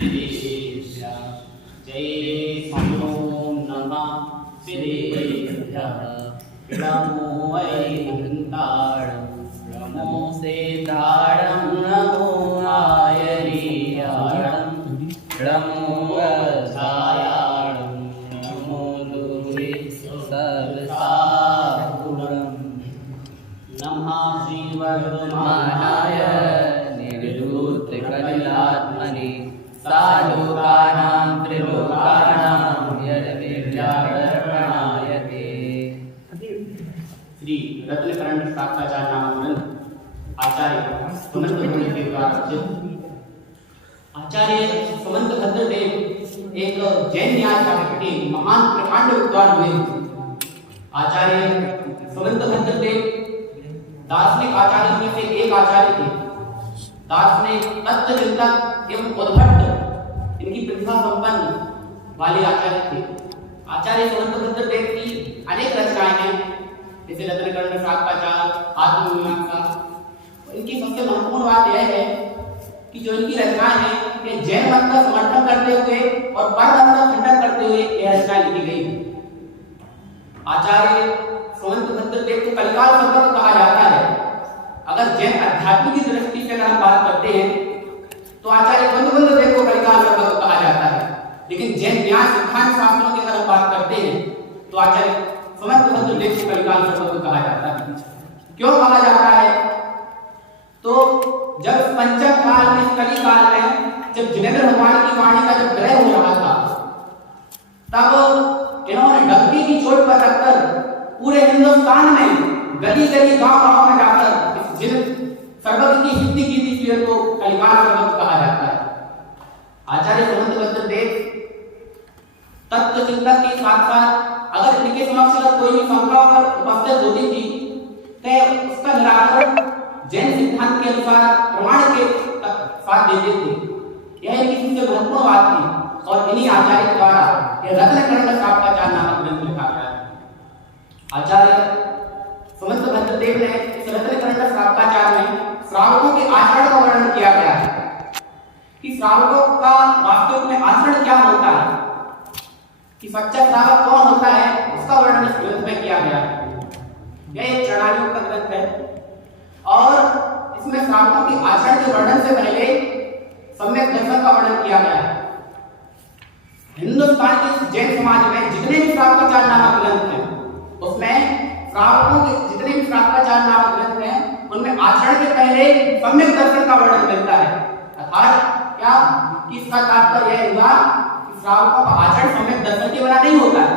सिद्धेभ्यः जय नमो नमः सिद्धेभ्यः नमो वैकुण्ठाय नमो सिद्धाय नमो आयर्याय नमो वज्राय नमो दुर्गे सर्वसागुणं नमः श्रीवर्धमानाय निर्धूतकलिलात्मने सालोकानां त्रिलोकानां यद्विद्याधर्मणायते। श्री रत्नकरण शाखाचार्य नामक ग्रंथ आचार्य सुमंत भद्र देव द्वारा रचित। आचार्य सुमंत भद्र देव एक जैन न्याय शास्त्र के महान प्रकांड विद्वान हुए। आचार्य सुमंत भद्र देव दार्शनिक आचार्यों में से एक आचार्य थे। दार्शनिक तत्वचिंतक एवं उद्भट इनकी प्रतिभा संपन्न वाले आचार्य थे। आचार्य सुमंत भद्र देव की अनेक रचनाएं हैं, जैसे रत्नकरण शाखाचार, आत्ममीमांसा। इनकी सबसे महत्वपूर्ण बात यह है कि जो इनकी रचनाएं हैं ये जैन मत का समर्थन करते हुए और पर मत का खंडन करते हुए यह रचनाएं लिखी गई। आचार्य सुमंत भद्र देव को कलिकाल संगत कहा जाता है। अगर जैन अध्यात्म की दृष्टि से हम बात करते हैं तो आचार्य सुमंत भद्र देव को कलिकाल संगत कहा जाता है, लेकिन जैन न्याय सिद्धांत शास्त्रों की अगर हम बात करते हैं तो आचार्य सुमंत भद्र देव को कलिकाल संगत कहा जाता है। क्यों कहा जाता है? तो जब पंचम काल में, कली काल में, जब जिनेंद्र भगवान की वाणी का जब ग्रह हो रहा था, तब इन्होंने डंकी की चोट पर रखकर पूरे हिंदुस्तान में गली गली गांव-गांव में जाकर इस जिन सर्वज्ञ की सिद्धि की थी, इसलिए को कलिकाल सर्वज्ञ कहा जाता है। आचार्य सुमंत भद्र देव तत्वचिंतक के साथ साथ अगर इनके समक्ष अगर कोई भी शंका अगर उपस्थित होती थी तो उसका निराकरण जैन सिद्धांत के अनुसार प्रमाण के साथ देते थे। यह इनकी सबसे महत्वपूर्ण बात थी और इन्हीं आचार्य द्वारा यह रत्नकरण शाखाचार नामक ग्रंथ लिखा गया है। आचार्य सुमंत भद्र देव ने इस रत्नकरण शाखाचार में श्रावकों के आचरण का वर्णन किया गया है कि श्रावकों का वास्तव में आचरण क्या होता है, कि सच्चा श्रावक कौन होता है, उसका वर्णन इस ग्रंथ में किया गया है। यह एक चरणायुग का ग्रंथ है और इसमें श्रावकों के आचरण के वर्णन से पहले सम्यक दर्शन का वर्णन किया गया है। हिंदुस्तान के जैन समाज में जितने भी श्रावकाचार नामक ग्रंथ हैं उसमें श्रावकों के जितने भी श्रावकाचार नामक ग्रंथ हैं उनमें आचरण के पहले सम्यक दर्शन का वर्णन मिलता है। अर्थात क्या कि इसका तात्पर्य यह हुआ कि श्रावकों का आचरण सम्यक दर्शन के बिना नहीं होता है।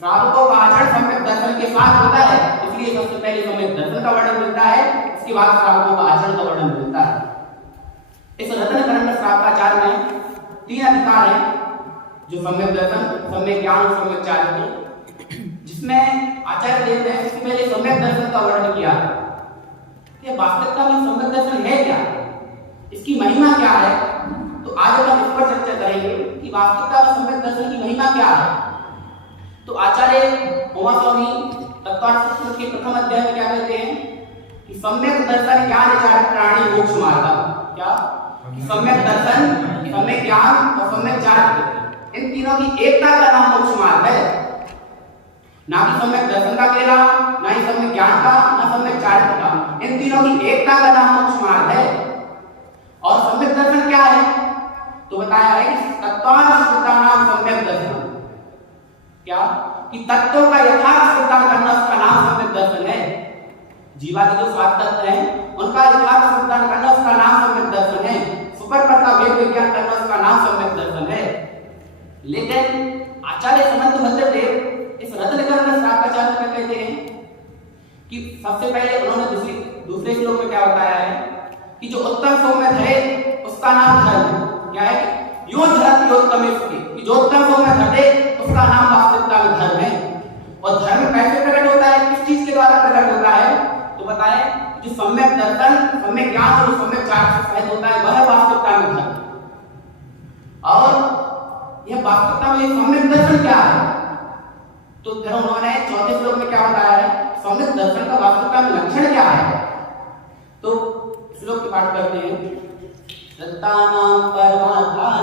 श्रावकों का आचरण सम्यक दर्शन के साथ होता है, इसलिए सबसे पहले सम्यक दर्शन का वर्णन मिलता है, उसके बाद श्रावकों का आचरण का वर्णन मिलता है। इस रत्नकरण शाखाचार में 3 अधिकार हैं, जो सम्यक दर्शन, सम्यक ज्ञान और सम्यक चारित्र्य, जिसमें आचार्य देव ने सबसे पहले सम्यक दर्शन का वर्णन किया। ये वास्तविकता में सम्यक दर्शन है क्या, इसकी महिमा क्या है, तो आज हम इस पर चर्चा करेंगे कि वास्तविकता में सम्यक दर्शन की महिमा क्या है। तो आचार्य उमा स्वामी तत्वार्थसूत्र के प्रथम अध्याय में क्या कहते हैं कि सम्यक दर्शन ज्ञान चारित्राणि मोक्ष मार्ग। क्या? सम्यक दर्शन, सम्यक ज्ञान और सम्यक चारित्र, इन तीनों की एकता का नाम मोक्ष मार्ग है। ना कि सम्यक दर्शन का अकेला, ना ही सम्यक ज्ञान का, ना सम्यक चारित्र का, इन तीनों की एकता का नाम मोक्ष मार्ग है। और सम्यक दर्शन क्या है? तो बताया है कि तत्वानुश्रुता नाम सम्यक दर्शन। क्या? कि तत्वों का यथार्थ सिद्धांत करना उसका नाम सम्यक दर्शन है। जीवा के जो 7 तत्व हैं उनका यथार्थ सिद्धांत करना उसका नाम सम्यक दर्शन है। सुपर का वेद विज्ञान करना उसका नाम सम्यक दर्शन है। लेकिन आचार्य सुमंत भद्र देव इस रत्नकरण शाखाचार में कहते हैं कि सबसे पहले उन्होंने दूसरे श्लोक में क्या बताया है कि जो उत्तम सौम्य धरे उसका नाम धर्म। क्या है? यो धरत योत्तमे सुखी, कि जो उत्तम सौम्य धरे उसका नाम वास्तविकता में धर्म है। और धर्म कैसे प्रकट होता है, किस चीज के द्वारा प्रकट होता है? तो बताएं जो सम्यक दर्शन, सम्यक ज्ञान और सम्यक चारित्र सहित होता है वह वास्तविकता में धर्म। और यह वास्तविकता में सम्यक दर्शन क्या है? तो फिर उन्होंने 4थे श्लोक में क्या बताया है, सम्यक दर्शन का वास्तविकता में लक्षण क्या है? तो श्लोक की पाठ करते हैं। सत्तानां परमार्थानां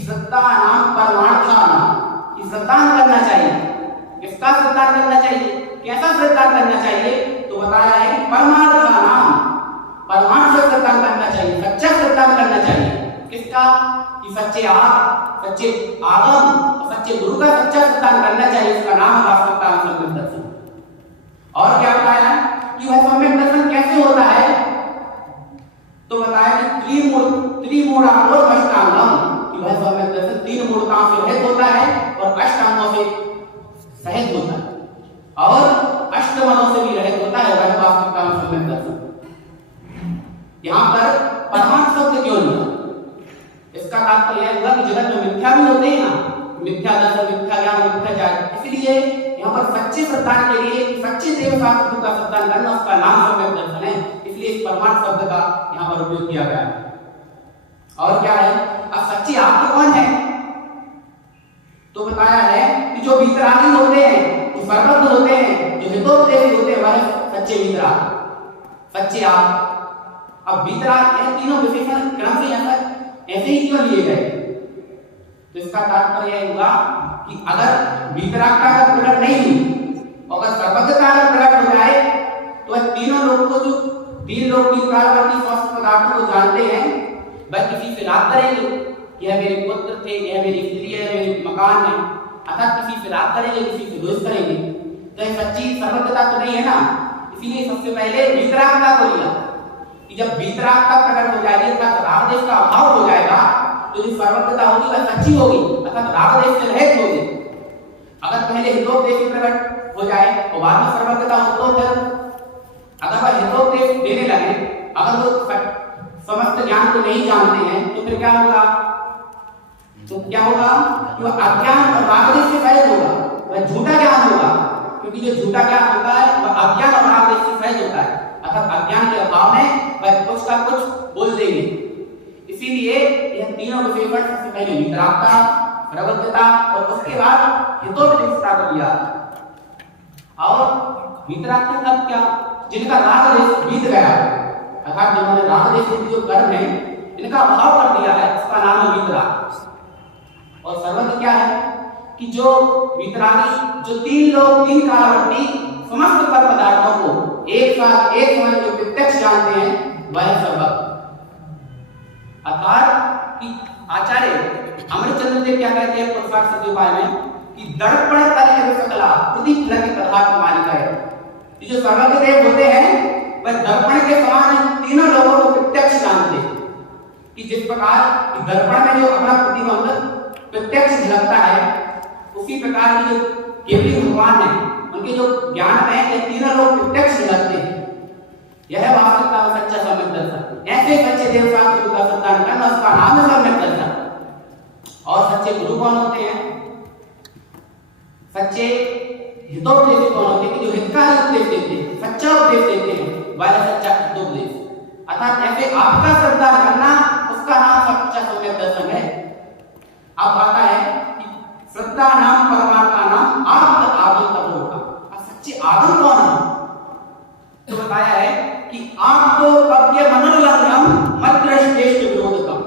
श्रद्धा नाम परमार्था नाम, कि श्रद्धान करना चाहिए। किसका श्रद्धान करना चाहिए, कैसा श्रद्धान करना चाहिए? तो बताया है कि परमार्था नाम, परमार्थ से श्रद्धान करना चाहिए, सच्चा श्रद्धान करना चाहिए। किसका? कि सच्चे आप, सच्चे आगम और सच्चे गुरु का सच्चा श्रद्धान करना चाहिए। इसका नाम है वास्तविकता सम्यक दर्शन। और क्या बताया कि वह सम्यक दर्शन कैसे होता है? तो बताया कि त्रिमूढ़ांगों अष्टांगम, कि वह सम्यक दर्शन तीन मूर्ताओं से रहित होता है और अष्टांगों से सहित होता है और अष्टमनों से भी रहित होता है। वह वास्तविकता सम्यक दर्शन। यहाँ पर परमार्थ शब्द क्यों लिया? इसका तात्पर्य यह हुआ कि जगत में मिथ्या भी होते हैं ना, मिथ्या दर्शन, मिथ्या ज्ञान, मिथ्या जान, इसलिए यहाँ पर सच्चे श्रद्धान के लिए सच्चे देव शास्त्र का श्रद्धान करना, उसका नाम सम्यक दर्शन है। इसलिए इस परमार्थ शब्द का यहाँ पर उपयोग किया गया है। और क्या है? अब सच्चे आप कौन है? तो बताया है कि जो वीतरागी होते हैं, जो सर्वज्ञ होते हैं, जो हितोपदेशी होते हैं, वह सच्चे वीतराग, सच्चे आप। अब वीतराग यह तीनों विशेषण क्रम से ऐसे ही क्यों लिए गए? तो इसका तात्पर्य यह हुआ कि अगर वीतरागता का प्रकट नहीं हुई, अगर सर्वज्ञता का प्रकट हो जाए, तो वह तीनों लोग को, जो तीन लोग की कालवर्ती स्वस्थ पदार्थों को जानते हैं, वह किसी से राग करेंगे, यह मेरे पुत्र थे, यह मेरी स्त्री है, मेरे मकान है, अर्थात किसी से राग करेंगे, किसी से द्वेष करेंगे। तो यह सच्ची सर्वज्ञता तो नहीं है ना। इसीलिए सबसे पहले वीतरागता को लिया कि जब वीतरागता प्रकट हो जाएगी, अर्थात राग देश का अभाव हो जाएगा, तो जो सर्वज्ञता होगी वह सच्ची होगी, अर्थात राग देश से रहित होगी। अगर पहले हितोपदेश प्रकट हो जाए तो बाद में सर्वज्ञता हो, तो फिर अगर वह हितोपदेश देने लगे, अगर वो समस्त ज्ञान को नहीं जानते हैं, तो फिर क्या होगा? तो क्या होगा कि वह अज्ञान और राग देश से रहित होगा, वह झूठा ज्ञान होगा, क्योंकि जो झूठा ज्ञान होता है वह अज्ञान और राग देश से रहित होता है, अर्थात अज्ञान के अभाव में वह कुछ का कुछ बोल देंगे। इसीलिए यह तीनों विशेषण सबसे पहले वीतरागता, प्रवृत्तता और उसके बाद हितोपदेशता को लिया। और वीतरागता तब क्या? जिनका राग देश बीत गया, अर्थात जिन्होंने राग देश के जो कर्म है इनका अभाव कर दिया है, उसका नाम है वीतराग। और सर्वज्ञ क्या है? कि जो वीतरागी, जो तीन लोग, तीन कालवर्ती समस्त कर्म पदार्थों को एक साथ एक समय जो प्रत्यक्ष जानते हैं, वह सर्वज्ञ। अर्थात कि आचार्य अमृतचंद्र देव क्या कहते हैं पुरुषार्थ सिद्धि उपाय में कि दर्पण कलह सकला प्रतिफल की पदार्थ मालिका है। ये जो सर्वज्ञ देव होते हैं वह दर्पण के समान तीनों लोगों को प्रत्यक्ष जानते हैं, कि जिस प्रकार दर्पण में जो अपना प्रतिबिंब प्रत्यक्ष झलकता है, उसी प्रकार की जो केवली भगवान है उनके जो ज्ञान में ये तीनों लोग प्रत्यक्ष झलकते हैं। यह वास्तविकता में सच्चा सम्यक दर्शन। ऐसे सच्चे देव शास्त्र का श्रद्धान करना, उसका नाम है सम्यक दर्शन। और सच्चे गुरु कौन होते हैं? सच्चे हितोपदेशी कौन होते हैं? कि जो हितकारी उपदेश देते हैं, सच्चा उपदेश देते हैं, वह सच्चा हितोपदेश। अर्थात ऐसे आपका श्रद्धान करना, उसका नाम सच्चा सम्यक दर्शन है। अब आता है कि श्रद्धा नाम परमात्मा नाम आत्म आगम तत्व का। सच्चे आगम कौन है? तो बताया है कि आपको कव्य मनोलंघनम मद्रश्रेष्ठ विरोधकम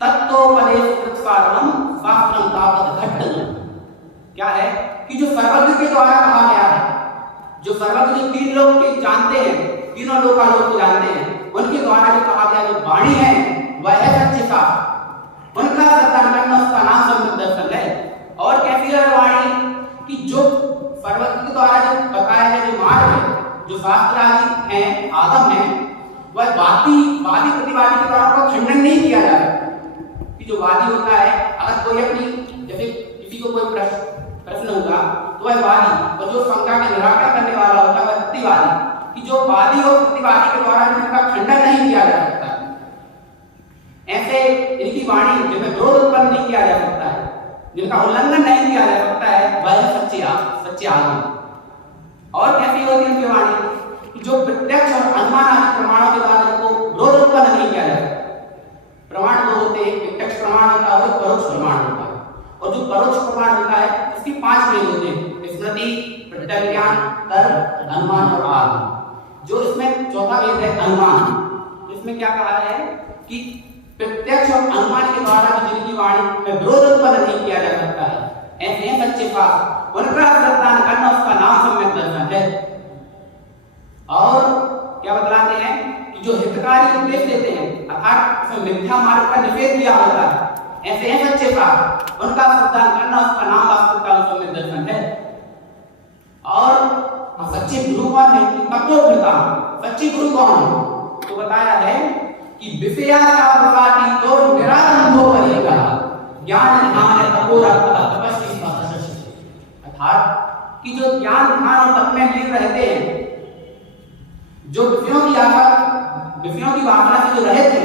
तत्वोपदेश कृतसारम शास्त्रम तावत घट्टम। क्या है? कि जो सर्वज्ञ के द्वारा कहा गया है, जो सर्वज्ञ जो तीन लोग के जानते हैं, तीनों लोग का लोग जानते हैं, उनके द्वारा जो कहा गया जो वाणी है वह है सच्चे शास्त्र। उनका श्रद्धान करना, उसका नाम सम्यक दर्शन है। और कैसी है वाणी? कि जो सर्वज्ञ के द्वारा जो बताया है, जो मार्ग है, जो शास्त्र आदि हैं, आगम है, वह वादी प्रतिवादी के द्वारा का खंडन नहीं किया जा रहा। कि जो वादी होता है, अगर कोई अपनी, जैसे किसी को कोई प्रश्न होगा तो वह वादी, और जो शंका का निराकरण करने वाला होता है वह प्रतिवादी। कि जो वादी और प्रतिवादी के द्वारा इनका खंडन नहीं किया जा सकता, ऐसे इनकी वाणी जिनमें विरोध उत्पन्न नहीं किया जा सकता है, जिनका उल्लंघन नहीं किया जा सकता है, वह सच्चे आगम। और कैसी होती है उनकी वाणी? कि जो प्रत्यक्ष और अनुमान आदि प्रमाणों के द्वारा को विरोध उत्पन्न नहीं किया जा सकता। प्रमाण दो होते हैं, प्रत्यक्ष प्रमाण होता है और परोक्ष प्रमाण होता है। और जो परोक्ष प्रमाण होता है उसकी 5 भेद होते हैं: स्मृति, प्रत्यज्ञान, तर्क, अनुमान और आगम। जो इसमें चौथा भेद है अनुमान। इसमें क्या कहा है कि प्रत्यक्ष और अनुमान के द्वारा भी जिनकी वाणी में विरोध उत्पन्न नहीं किया जा सकता है, ऐसे हैं सच्चे शास्त्र, उनका श्रद्धान करना उसका नाम सम्यक दर्शन है। और क्या बतलाते हैं कि जो हितकारी उपदेश देते हैं अर्थात मिथ्या मार्ग का निषेध किया होता है, ऐसे हैं सच्चे शास्त्र, उनका श्रद्धान करना उसका नाम वास्तविकता में सम्यक दर्शन है। और सच्चे गुरु कौन है? तत्वज्ञता। सच्चे गुरु कौन है? तो बताया है कि विषया का प्रकाटी तो निरारंभो बनेगा, ज्ञान ध्यान तपोरा तपस्वी तपस्वी। अर्थात कि जो ज्ञान ध्यान और तप में लीन रहते हैं, जो विषयों की आशा विषयों की वासना से जो रहे थे,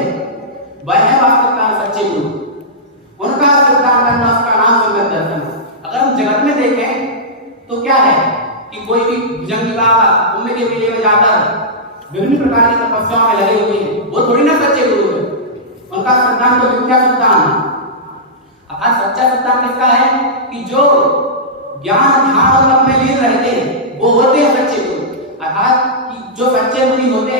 वह है वास्तविकता में सच्चे गुरु, उनका श्रद्धान करना उसका नाम सम्यक दर्शन। अगर हम जगत में देखें तो क्या है कि कोई भी जंग बाबा कुंभ के मेले में जाकर विभिन्न प्रकार की तपस्याओं में लगे हुए हैं, वो थोड़ी ना सच्चे गुरु है, उनका श्रद्धान तो मिथ्या श्रद्धान है। अर्थात सच्चा श्रद्धान किसका है कि जो ज्ञान ध्यान और तप में लीन रहते हैं, वो होते हैं सच्चे गुरु। अर्थात कि जो सच्चे मुनि होते